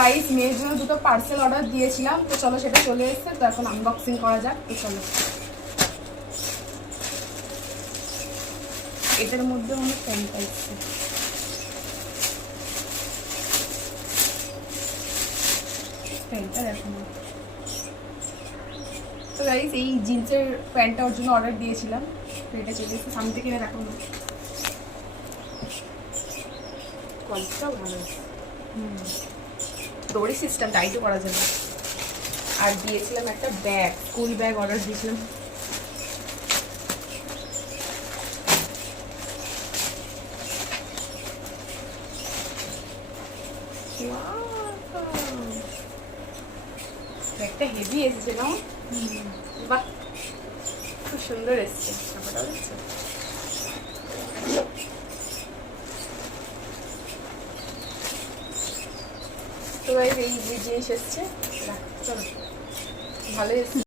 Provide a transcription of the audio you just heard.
Guys মেয়ের জন্য দুটো পার্সেল অর্ডার দিয়েছিলাম, তো চলো সেটা চলে এসেছে, তো এখন আনবক্সিং করা যাক। তো চলো, এটার মধ্যে অনেক প্যান্ট আসছে। প্যান্টটা দেখো না। তো গাইস এই জিন্সের প্যান্টটা ওর জন্য অর্ডার দিয়েছিলাম, তো এটা চলে এসেছে। সামনে থেকে দেখো না, কোয়ালিটিটাও ভালো আছে। দড়ি সিস্টেম, টাইটও করা যাবে। আর দিয়েছিলাম একটা ব্যাগ, স্কুল ব্যাগ অর্ডার দিয়েছিলাম। ব্যাগটা হেভি এসেছে না? বাহ, খুব সুন্দর এসছে। ছাপাটাও দেখছো? তো এই যে জিনিস এসছে, চলো ভালো এসছে।